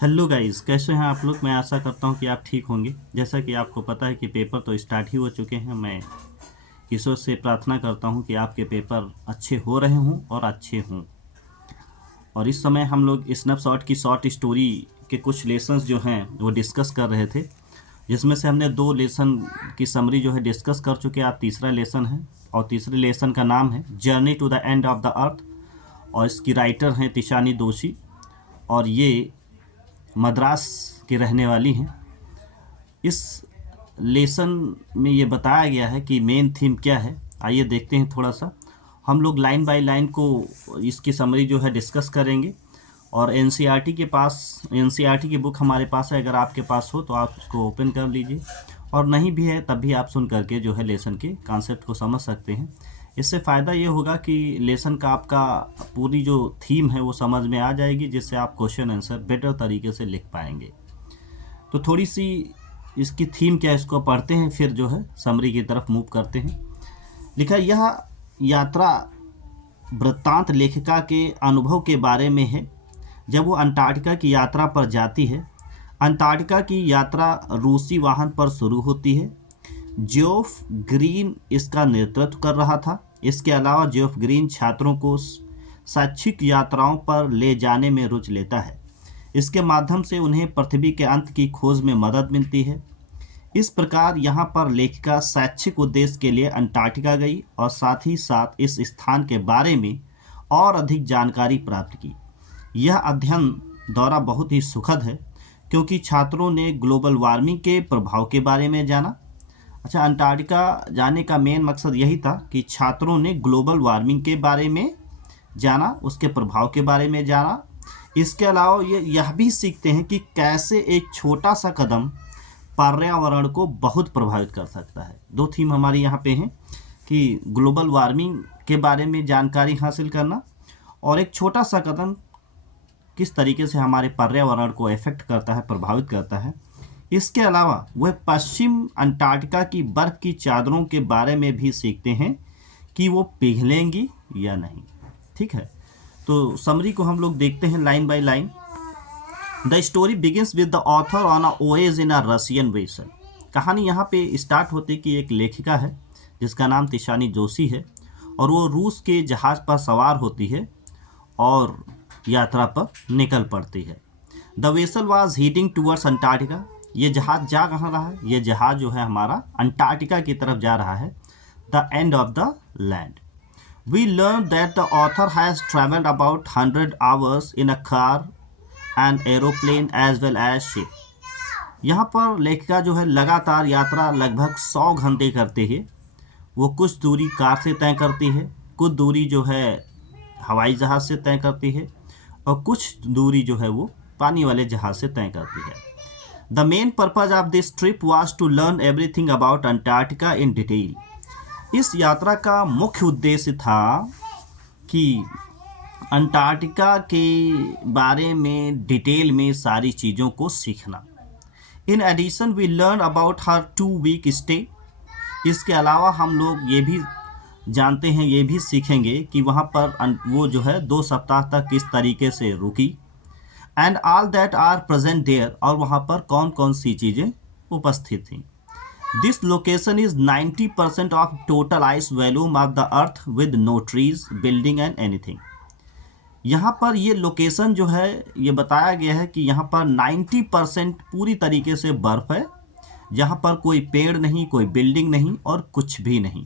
Hello guys, कैसे हैं आप लोग। मैं आशा करता हूं कि आप ठीक होंगे। जैसा कि आपको पता है कि पेपर तो स्टार्ट ही हो चुके हैं। मैं ईश्वर से प्रार्थना करता हूं कि आपके पेपर अच्छे हो रहे हों और अच्छे हों। और इस समय हम लोग स्नैपशॉट की शॉर्ट स्टोरी के कुछ लेसन्स जो हैं वो डिस्कस कर रहे थे, जिसमें से हमने 2 लेसन की समरी जो है डिस्कस कर चुके हैं। आज तीसरा लेसन है और तीसरे लेसन का नाम है journey to the end of the earth, और इसकी राइटर हैं तिशानी दोषी, और ये मद्रास की रहने वाली हैं। इस लेसन में ये बताया गया है कि मेन थीम क्या है। आइए देखते हैं थोड़ा सा। हम लोग लाइन बाय लाइन को इसकी समरी जो है डिस्कस करेंगे। और एनसीईआरटी के पास, एनसीईआरटी की बुक हमारे पास है, अगर आपके पास हो तो आप उसको ओपन कर लीजिए, और नहीं भी है तब भी आप सुन करके जो है लेसन के कॉन्सेप्ट को समझ सकते हैं। इससे फ़ायदा ये होगा कि लेसन का आपका पूरी जो थीम है वो समझ में आ जाएगी, जिससे आप क्वेश्चन आंसर बेटर तरीके से लिख पाएंगे। तो थोड़ी सी इसकी थीम क्या है इसको पढ़ते हैं, फिर जो है समरी की तरफ मूव करते हैं। लिखा, यह यात्रा वृत्तांत लेखिका के अनुभव के बारे में है जब वो अंटार्कटिका की यात्रा पर जाती है। अंटार्कटिका की यात्रा रूसी वाहन पर शुरू होती है। ज्योफ ग्रीन इसका नेतृत्व कर रहा था। इसके अलावा ज्योफ ग्रीन छात्रों को शैक्षिक यात्राओं पर ले जाने में रुचि लेता है। इसके माध्यम से उन्हें पृथ्वी के अंत की खोज में मदद मिलती है। इस प्रकार यहाँ पर लेखिका शैक्षिक उद्देश्य के लिए अंटार्कटिका गई और साथ ही साथ इस स्थान के बारे में और अधिक जानकारी प्राप्त की। यह अध्ययन दौरा बहुत ही सुखद है क्योंकि छात्रों ने ग्लोबल वार्मिंग के प्रभाव के बारे में जाना। अच्छा, अंटार्कटिका जाने का मेन मकसद यही था कि छात्रों ने ग्लोबल वार्मिंग के बारे में जाना, उसके प्रभाव के बारे में जाना। इसके अलावा ये यह भी सीखते हैं कि कैसे एक छोटा सा कदम पर्यावरण को बहुत प्रभावित कर सकता है। 2 थीम हमारी यहाँ पे हैं कि ग्लोबल वार्मिंग के बारे में जानकारी हासिल करना और एक छोटा सा कदम किस तरीके से हमारे पर्यावरण को इफेक्ट करता है, प्रभावित करता है। इसके अलावा वह पश्चिम अंटार्कटिका की बर्फ़ की चादरों के बारे में भी सीखते हैं कि वो पिघलेंगी या नहीं। ठीक है, तो समरी को हम लोग देखते हैं line by line. The story begins with the author on a voyage in a Russian vessel. कहानी यहाँ पे स्टार्ट होती कि एक लेखिका है जिसका नाम तिशानी जोशी है, और वो रूस के जहाज़ पर सवार होती है और यात्रा पर निकल पड़ती है। The vessel was heading towards Antarctica. ये जहाज़ जा कहाँ रहा है? ये जहाज़ जो है हमारा अंटार्कटिका की तरफ जा रहा है, the end of the land. We learned that the author has traveled about 100 hours in a car, an aeroplane as well as ship. यहाँ पर लेखिका जो है लगातार यात्रा लगभग 100 घंटे करती है। वो कुछ दूरी कार से तय करती है, कुछ दूरी जो है हवाई जहाज़ से तय करती है, और कुछ दूरी जो है वो पानी वाले जहाज़ से तय करती है। The main purpose of this trip was to learn everything about Antarctica in detail. इस यात्रा का मुख्य उद्देश्य था कि अंटार्कटिका के बारे में डिटेल में सारी चीज़ों को सीखना। In addition we learn about her 2 week stay. इसके अलावा हम लोग ये भी जानते हैं, ये भी सीखेंगे कि वहाँ पर वो जो है 2 सप्ताह तक किस तरीके से रुकी। And all that are present there, और वहाँ पर कौन कौन सी चीज़ें उपस्थित थीं। This location is 90% of total ice volume of the earth with no trees, building and anything. यहाँ पर ये लोकेशन जो है ये बताया गया है कि यहाँ पर 90% पूरी तरीके से बर्फ़ है, जहाँ पर कोई पेड़ नहीं, कोई बिल्डिंग नहीं और कुछ भी नहीं।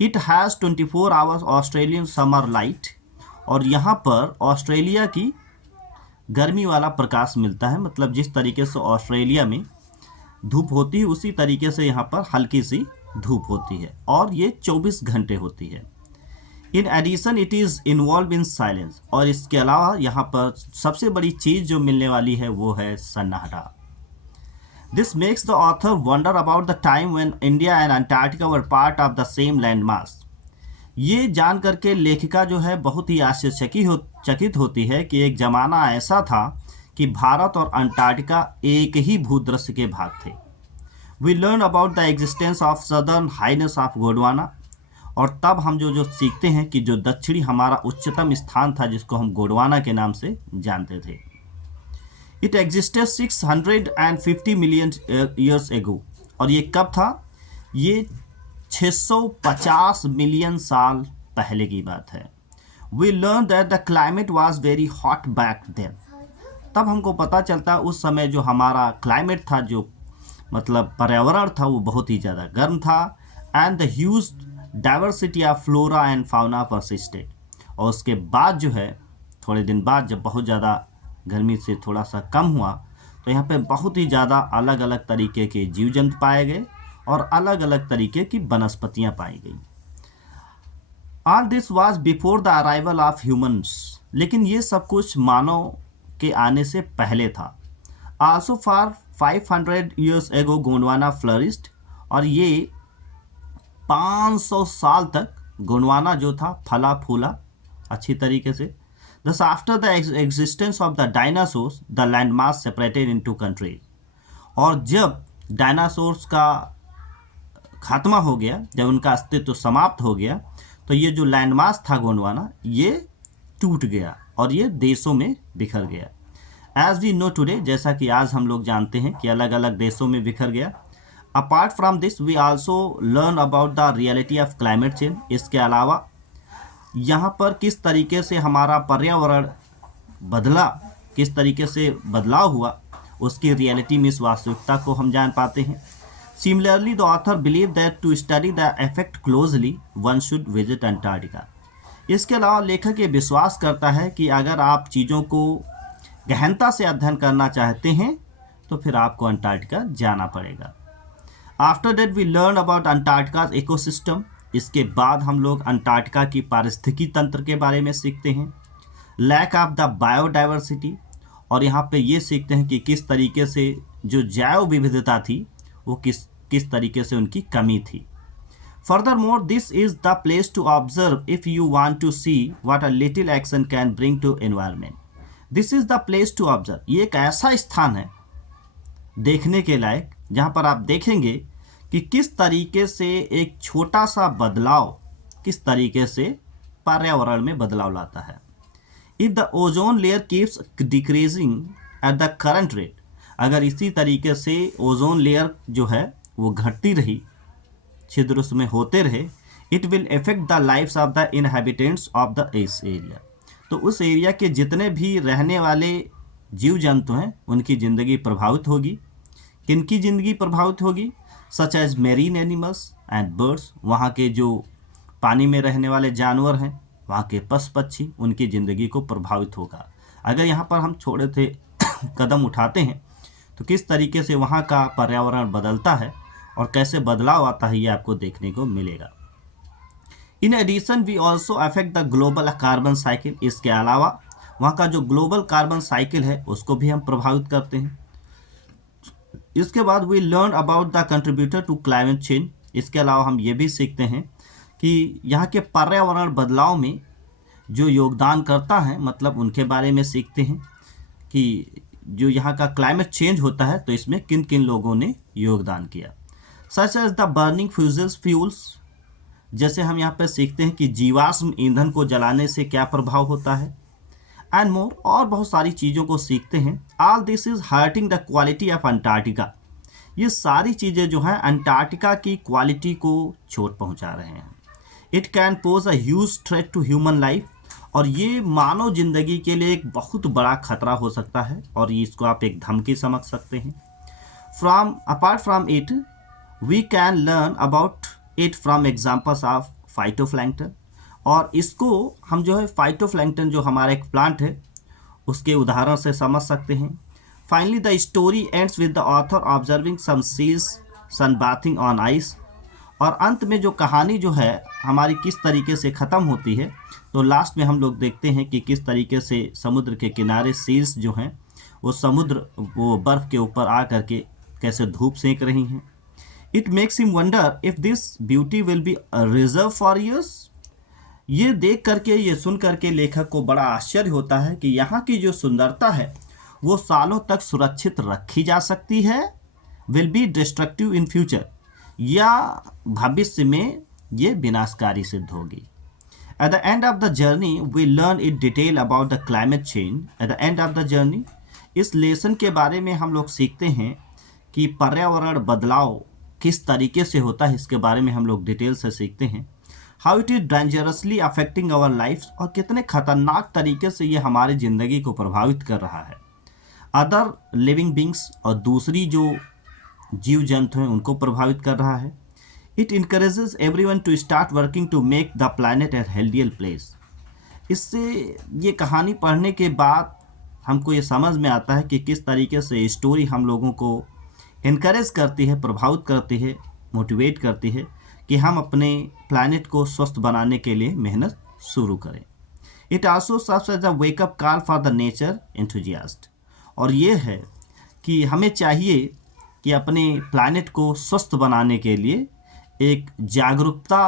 It has 24 hours Australian summer light, और यहाँ पर ऑस्ट्रेलिया की गर्मी वाला प्रकाश मिलता है। मतलब जिस तरीके से ऑस्ट्रेलिया में धूप होती है उसी तरीके से यहाँ पर हल्की सी धूप होती है, और ये 24 घंटे होती है। In addition it is involve in silence, और इसके अलावा यहाँ पर सबसे बड़ी चीज़ जो मिलने वाली है वो है सन्नाटा। This makes the author wonder about the time when India and Antarctica were part of the same land mass. ये जान करके लेखिका जो है बहुत ही आश्चर्यचकित होती है कि एक ज़माना ऐसा था कि भारत और अंटार्कटिका एक ही भूदृश्य के भाग थे। We learn about the existence of southern highness of Gondwana, और तब हम जो सीखते हैं कि जो दक्षिणी हमारा उच्चतम स्थान था जिसको हम गोंडवाना के नाम से जानते थे। It existed 650 million years ago. और ये कब था? ये 650 मिलियन साल पहले की बात है। We learn that the climate was very hot back then. तब हमको पता चलता उस समय जो हमारा क्लाइमेट था, जो मतलब पर्यावरण था, वो बहुत ही ज़्यादा गर्म था। And the huge diversity of flora and fauna persisted. और उसके बाद जो है, थोड़े दिन बाद जब बहुत ज़्यादा गर्मी से थोड़ा सा कम हुआ, तो यहाँ पे बहुत ही ज़्यादा अलग अलग तरीके के जीव जंतु पाए गए और अलग अलग तरीके की वनस्पतियाँ पाई गई। All this was before the arrival of humans. लेकिन ये सब कुछ मानव के आने से पहले था। Also for 500 years ago Gondwana फ्लरिस्ड। और ये 500 साल तक गोंडवाना जो था फला फूला अच्छी तरीके से। Thus, after the existence of the dinosaurs, the landmass separated into countries. और जब डायनासोर्स का खात्मा हो गया, जब उनका अस्तित्व समाप्त हो गया, तो ये जो लैंडमास था गोंडवाना, ये टूट गया और ये देशों में बिखर गया। एज वी नो टुडे, जैसा कि आज हम लोग जानते हैं कि अलग अलग देशों में बिखर गया। Apart from this we also learn about the reality of climate change. इसके अलावा यहाँ पर किस तरीके से हमारा पर्यावरण बदला, किस तरीके से बदलाव हुआ, उसकी रियलिटी में इस वास्तविकता को हम जान पाते हैं। Similarly the author believe that to study the effect closely one should visit Antarctica. इसके अलावा लेखक ये विश्वास करता है कि अगर आप चीज़ों को गहनता से अध्ययन करना चाहते हैं तो फिर आपको अंटार्कटिका जाना पड़ेगा। After that we learn about Antarctica's ecosystem. इसके बाद हम लोग अंटार्कटिका की पारिस्थितिकी तंत्र के बारे में सीखते हैं। Lack of the biodiversity. और यहाँ पे ये सीखते हैं कि किस तरीके से जो जैव विविधता थी वो किस तरीके से उनकी कमी थी। Furthermore this is the place to observe if you want to see what a little action can bring to environment. This is the place to observe. ये एक ऐसा स्थान है देखने के लायक जहाँ पर आप देखेंगे कि किस तरीके से एक छोटा सा बदलाव किस तरीके से पर्यावरण में बदलाव लाता है। If the ozone layer keeps decreasing at the current rate. अगर इसी तरीके से ओजोन लेयर जो है वो घटती रही, छिद्र उसमें होते रहे, it will effect the lifes of the inhabitants of the इस एरिया। तो उस एरिया के जितने भी रहने वाले जीव जंतु हैं उनकी ज़िंदगी प्रभावित होगी। किनकी ज़िंदगी प्रभावित होगी? Such as marine animals and birds. वहाँ के जो पानी में रहने वाले जानवर हैं, वहाँ के पशु पक्षी, उनकी ज़िंदगी को प्रभावित होगा। अगर यहाँ पर हम थोड़े से कदम उठाते हैं तो किस तरीके से वहाँ का पर्यावरण बदलता है और कैसे बदलाव आता है, ये आपको देखने को मिलेगा। In addition we also affect the global carbon cycle. इसके अलावा वहाँ का जो ग्लोबल कार्बन साइकिल है उसको भी हम प्रभावित करते हैं। इसके बाद we learn about the contributor to climate change. इसके अलावा हम ये भी सीखते हैं कि यहाँ के पर्यावरण बदलाव में जो योगदान करता है, मतलब उनके बारे में सीखते हैं कि जो यहाँ का क्लाइमेट चेंज होता है तो इसमें किन किन लोगों ने योगदान किया। Such as the burning fuels. जैसे हम यहाँ पर सीखते हैं कि जीवाश्म ईंधन को जलाने से क्या प्रभाव होता है, एंड मोर, और बहुत सारी चीज़ों को सीखते हैं। All this is hurting the quality of Antarctica. ये सारी चीज़ें जो हैं अंटार्कटिका की क्वालिटी को चोट पहुंचा रहे हैं। It can pose a huge threat to human life. और ये मानव जिंदगी के लिए एक बहुत बड़ा खतरा हो सकता है और इसको आप एक धमकी समझ सकते हैं। Apart from it we can learn about it from examples of phytoplankton. और इसको हम जो है फाइटोप्लैंक्टन जो हमारा एक प्लांट है उसके उदाहरण से समझ सकते हैं। Finally the story ends with the author observing some seals sunbathing on ice. और अंत में जो कहानी जो है हमारी किस तरीके से ख़त्म होती है, तो लास्ट में हम लोग देखते हैं कि किस तरीके से समुद्र के किनारे सील्स जो हैं वो बर्फ़ के ऊपर आ करके कैसे धूप सेंक रही हैं। It makes him wonder if this beauty will be reserve for years. ये देख करके, ये सुन करके लेखक को बड़ा आश्चर्य होता है कि यहाँ की जो सुंदरता है वो सालों तक सुरक्षित रखी जा सकती है, will be destructive in future, या भविष्य में ये विनाशकारी सिद्ध होगी। At the end of the journey we learn in detail about the climate change. At the end of the journey, इस लेसन के बारे में हम लोग सीखते हैं कि पर्यावरण बदलाव किस तरीके से होता है, इसके बारे में हम लोग डिटेल से सीखते हैं। How it is dangerously affecting our life, और कितने खतरनाक तरीके से ये हमारी ज़िंदगी को प्रभावित कर रहा है। अदर लिविंग बींग्स, और दूसरी जो जीव जंतु हैं उनको प्रभावित कर रहा है। It encourages everyone to start working to make the planet a healthier place. इससे ये कहानी पढ़ने के बाद हमको ये समझ में आता है कि किस तरीके से स्टोरी हम लोगों को इनकरेज करती है, प्रभावित करती है, मोटिवेट करती है कि हम अपने प्लैनेट को स्वस्थ बनाने के लिए मेहनत शुरू करें। It also serves as a wake up call for the nature enthusiast, और ये है कि हमें चाहिए कि अपने प्लैनेट को स्वस्थ बनाने के लिए एक जागरूकता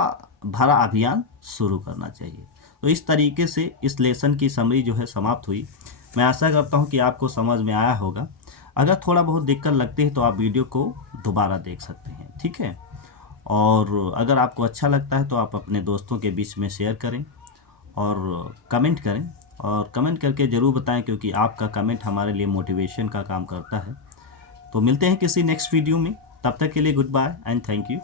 भरा अभियान शुरू करना चाहिए। तो इस तरीके से इस लेसन की समरी जो है समाप्त हुई। मैं आशा करता हूँ कि आपको समझ में आया होगा। अगर थोड़ा बहुत दिक्कत लगती है तो आप वीडियो को दोबारा देख सकते हैं, ठीक है। और अगर आपको अच्छा लगता है तो आप अपने दोस्तों के बीच में शेयर करें और कमेंट करें, और कमेंट करके ज़रूर बताएं, क्योंकि आपका कमेंट हमारे लिए मोटिवेशन का काम करता है। तो मिलते हैं किसी नेक्स्ट वीडियो में, तब तक के लिए goodbye and thank you.